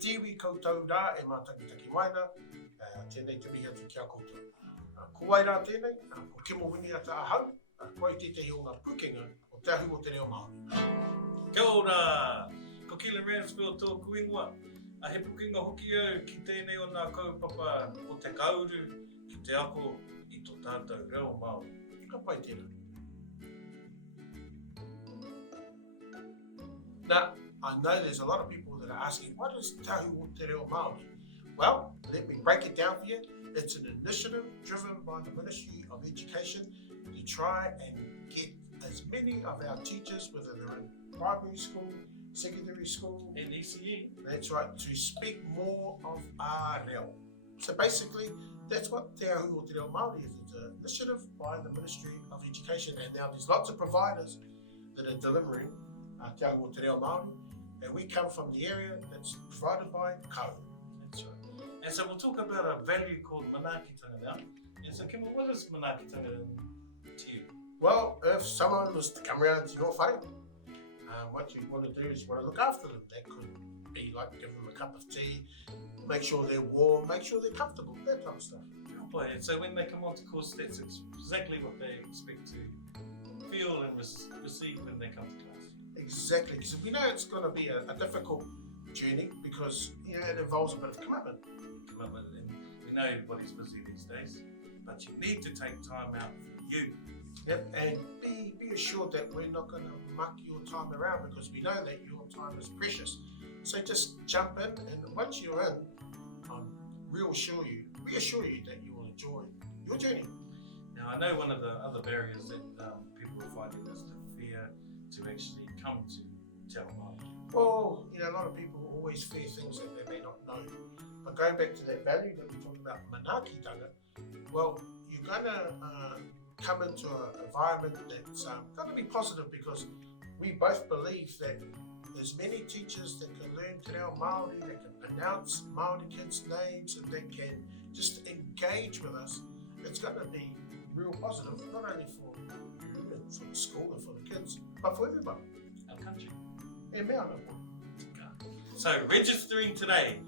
tiwi koutou rā e mātakitaki maina, tēnei te mihi atu kia koutou. Ko wai rā tēnei, ko Kimo Te Ahu, koe tētahi o ngā Pūkenga o Te Ahu o Te Reo Māori. Kia ora! Ko Keelan Ransfield tōku ingoa. He Pūkenga hoki au ki tēnei o ngā kaupapa o te kauru ki te ako i tō tātou reo Māori. Ka pai tēnā. Now, I know there's a lot of people that are asking, what is Te Ahu o Te Reo Māori? Well, let me break it down for you. It's an initiative driven by the Ministry of Education to try and get as many of our teachers, whether they're in primary school, secondary school, And ECE. that's right, to speak more of our reo. So basically, that's what Te Ahu o Te Reo Māori is. It's an initiative by the Ministry of Education, and now there's lots of providers that are delivering Te Ahu o Te Reo Māori, and we come from the area that's provided by Kauru. That's right. And so we'll talk about a value called manaakitanga now. And so Kimo, what is manaakitanga to you? Well, if someone was to come around to your whare, what you want to do is you want to look after them. That could be like give them a cup of tea, make sure they're warm, make sure they're comfortable, that type of stuff. Oh boy, and so when they come onto course, that's exactly what they expect to feel and receive when they come to class. Exactly, because we know it's going to be a difficult journey because it involves a bit of commitment. Commitment, and we know everybody's busy these days, but you need to take time out for you. Yep, and be assured that we're not going to muck your time around because we know that your time is precious. So just jump in, and once you're in, reassure you that you will enjoy your journey. Now I know one of the other barriers that people are finding is the fear to actually come to Te Ahu Māori. Well, a lot of people always fear things that they may not know. But going back to that value that we talked about, manaakitanga, well, you're going to come into an environment that's going to be positive because we both believe that there's many teachers that can learn Te Reo Māori, that can pronounce Māori kids' names, and that can just engage with us. It's going to be real positive, not only for you and for the school and for the kids, but for everybody. Our country. E mea ana. So registering today,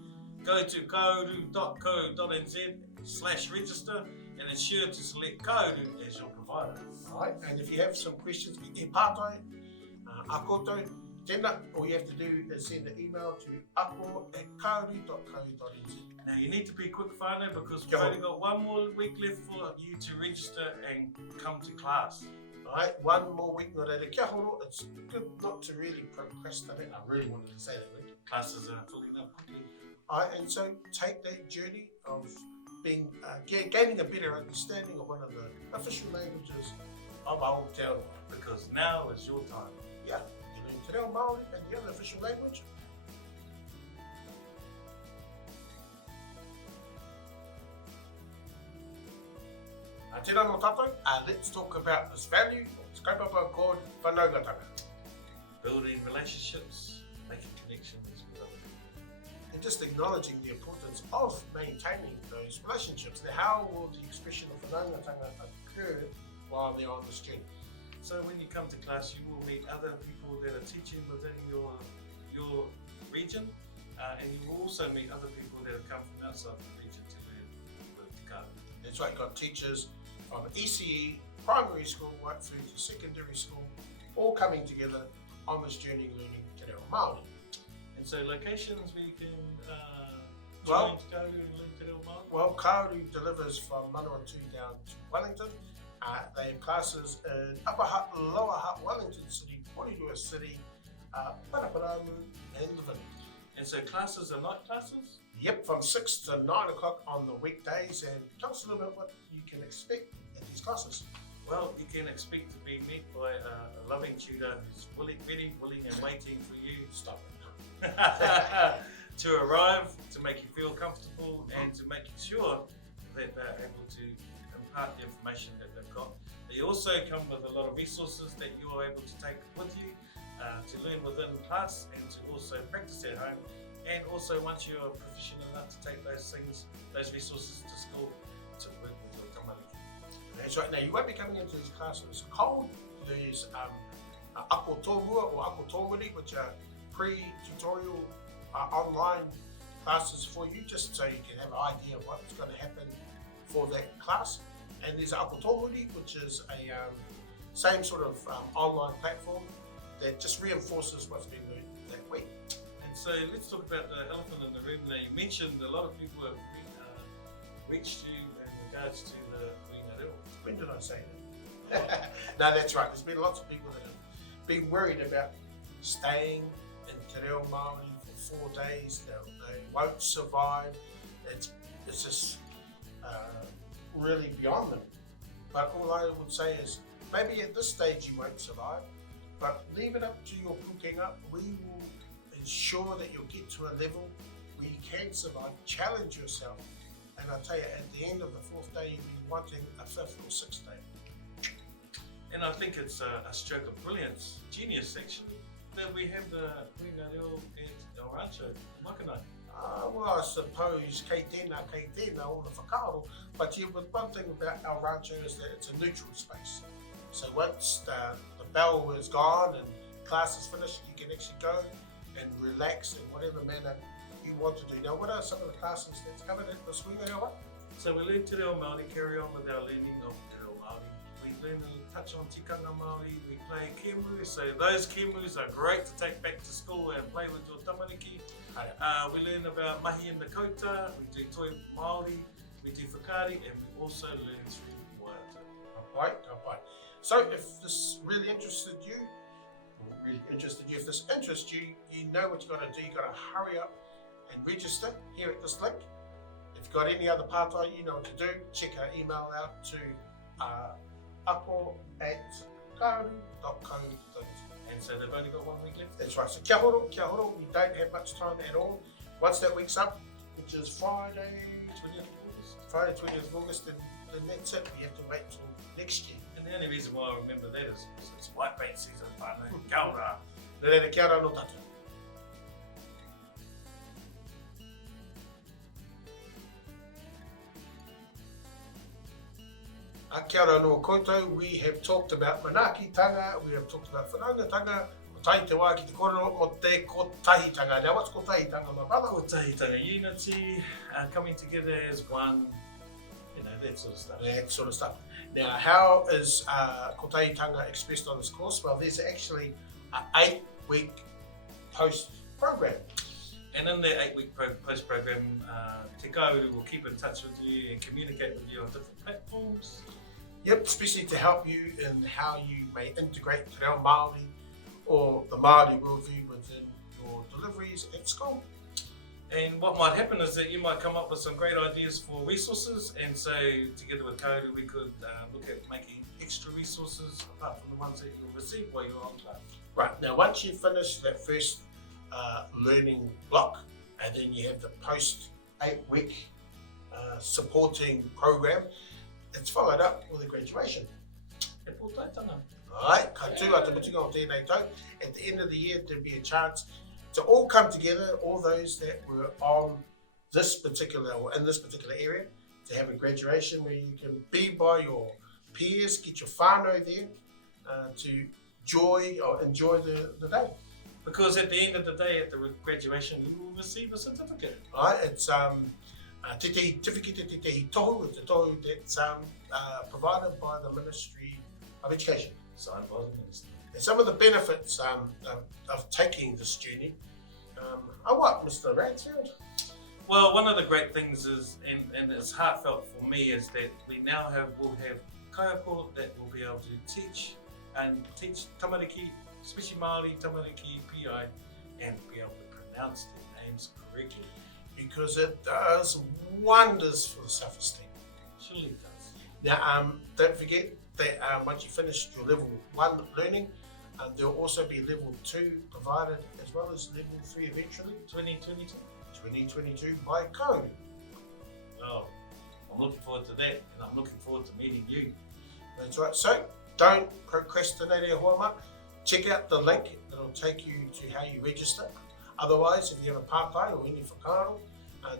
go to kauru.co.nz/register and ensure to select Kauru as your provider. Right, and if you have some questions, e pātai, a koutou, tēnā, all you have to do is send an email to ako@kauru.co.nz. Now you need to be quick, whānau, because we've only got one more week left for you to register and come to class. Right, one more week, no reira kia horo. It's good not to really procrastinate. I really wanted to say that word. Classes are filling up quickly. Right, and so take that journey of being gaining a better understanding of one of the official languages of Aotearoa. Because now is your time. Yeah, you learn Te Reo Māori and the other official language. Tēnā no tātou, let's talk about this value, this kaupapa called whanaungatanga. Building relationships, making connections with other people. And just acknowledging the importance of maintaining those relationships. Now, how will the expression of whanaungatanga occur while they're on this journey? So when you come to class, you will meet other people that are teaching within your region, and you will also meet other people that have come from outside the region to learn with Te Ahu. That's right, got teachers from ECE, primary school, right through to secondary school, all coming together on this journey learning Te Reo Māori. And so locations where you can Well- join to go and learn Te Reo Māori? Well, Kauru delivers from Manaakitanga down to Wellington. They have classes in Upper Hutt, Lower Hutt, Wellington City, Porirua City, Paraparamu, and Levin. And so classes are night classes? Yep, from 6 to 9 o'clock on the weekdays. And tell us a little bit what you can expect in these classes. Well, you can expect to be met by a loving tutor who's ready, willing and waiting for you Stop it. to arrive, to make you feel comfortable and to make sure that they're able to impart the information that they've got. They also come with a lot of resources that you're able to take with you to learn within class and to also practice at home. And also once you're proficient enough to take those resources to school to work with your tamariki. That's right. Now, you won't be coming into these classes cold. There's ako tōmua or ako tōmuri, which are pre-tutorial online classes for you, just so you can have an idea of what's going to happen for that class. And there's Ako Tōhuri, which is a same sort of online platform that just reinforces what's been learned that week. And so let's talk about the elephant in the room. Now, you mentioned a lot of people have reached you in regards to the Reo. When did I say that? No, that's right. There's been lots of people that have been worried about staying in Te Reo Māori for 4 days. They won't survive. It's just really beyond them. But all I would say is, maybe at this stage you won't survive, but leave it up to your Pūkenga. We will ensure that you'll get to a level where you can survive. Challenge yourself, and I'll tell you, at the end of the 4th day, you'll be wanting a 5th or 6th day. And I think it's a stroke of brilliance, genius actually, that we have the Reo at El Rancho, Makanai. Well, I suppose kei tēnā, all the whakaaro, but yeah, but one thing about El Rancho is that it's a neutral space. So once the bell is gone and class is finished, you can actually go and relax in whatever manner you want to do. Now, what are some of the classes that's covered at this week? So we learn Te Reo Māori, carry on with our learning of Te Reo Māori. We learn and touch on tikanga Māori, we play Kimu, so those Kimus are great to take back to school and play with your tamariki. We learn about mahi and the kota, we do toi Māori, we do whakaari, and we also learn through waiata. Right. So if this really interested you, if this interests you, you know what you've got to do. You've got to hurry up and register here at this link. If you've got any other partai, you know what to do. Check our email out to ako@kauru.co.nz. And so they've only got 1 week left? That's right. So kia horo, we don't have much time at all. Once that week's up, which is Friday 20th of August, and then that's it. We have to wait till next year. And the only reason why I remember that is because it's white paint season, whānau, kia ora. Kia ora no tata. Kia ora no koutou. We have talked about manaakitanga, we have talked about whanaungatanga, tai te wā ki te korero o te kotahitanga. Now what's kotahitanga, my brother? Kotahitanga, unity, coming together as one, you know, that sort of stuff. Now, how is kotahitanga expressed on this course? Well, there's actually an 8-week post program. And in that 8-week post program, Te Ahu will keep in touch with you and communicate with you on different platforms. Yep, especially to help you in how you may integrate Te Reo Māori or the Māori worldview within your deliveries at school. And what might happen is that you might come up with some great ideas for resources, and so together with Kauru we could look at making extra resources apart from the ones that you'll receive while you're on class. Right, now once you finish that first learning block, and then you have the post 8-week supporting program, it's followed up with a graduation. E pōtaitanga. Right, ka tū atu mutunga o tēnei tau. At the end of the year, there'll be a chance to all come together, all those that were on this particular or in this particular area, to have a graduation where you can be by your peers, get your whānau there to enjoy the day. Because at the end of the day, at the graduation, you will receive a certificate. Right, it's te tifiki te tohu, it's a tohu that's provided by the Ministry of Education. Signed by the Minister. And some of the benefits of taking this journey are what, Mr. Ransfield? Well, one of the great things is, and it's heartfelt for me, is that we now will have kaiako that will be able to teach tamariki, especially Māori, tamariki, PI, and be able to pronounce their names correctly. Because it does wonders for the self-esteem. Surely it does. Now, don't forget that once you finish your level 1 learning, there will also be level 2 provided, as well as level 3 eventually. 2022 by Kauru. Well, I'm looking forward to that, and I'm looking forward to meeting you. That's right. So don't procrastinate, e hoama. Check out the link. It'll take you to how you register. Otherwise, if you have a partai or any whakaaro,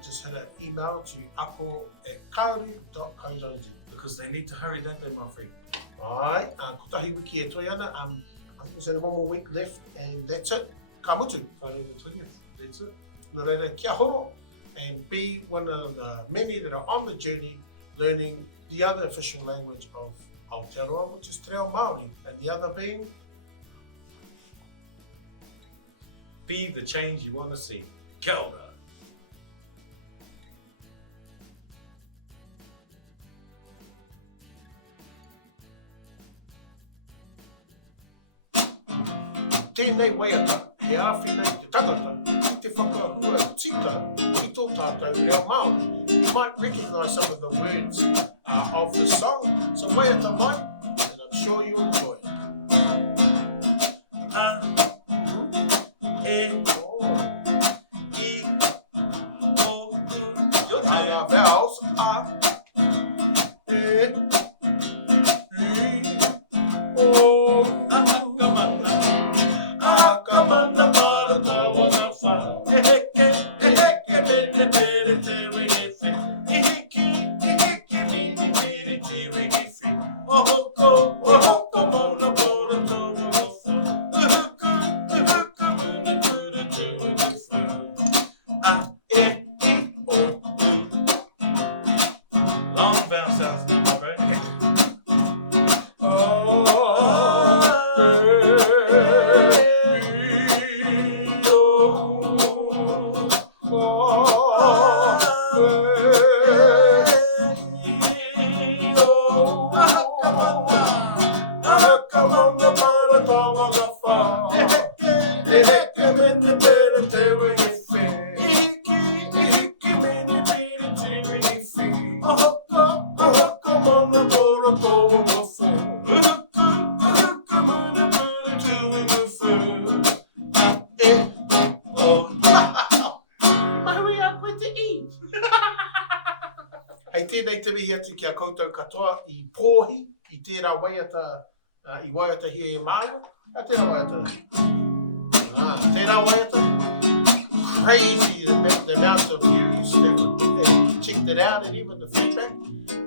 just hit an email to ako@kauru.co.nz. Because they need to hurry, don't they, my friend? Alright, kotahi wiki e toi ana. I think there's only 1 more week left, and that's it. Ka mutu. Friday the 20th, that's it. Nō reira, kia horo. and be one of the many that are on the journey learning the other official language of Aotearoa, which is Te Reo Māori, and the other being Be the change you want to see. Kia ora. tēnei waiata, he āwhinei te tangata, ki te whakahua tika ki tō tātou reo Māori. You might recognise some of the words of the song, so waiata mai, and I'm sure you enjoy it. Your vowels are kia koutou katoa I pōhi, I tērā waiata, I waiata here e māua. Tērā waiata. Tērā waiata. Crazy the amount of views that checked it out and even the feedback,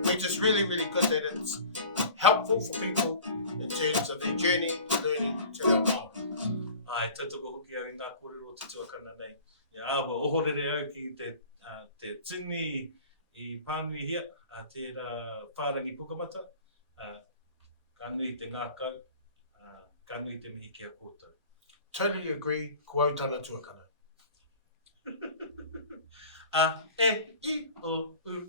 which is really, really good that it's helpful for people in terms of their journey learning Te Reo Māori. Ai, tautoko hoki au I ngā kōrero te tuakana nei. Ia awa, ohorere au ki te tini I pānui hia, tērā whārangi pukamata, ka nui te ngākau, ka nui te mihi kia kōtau. Totally agree, ko au tāna tuakana. E, I, o, u.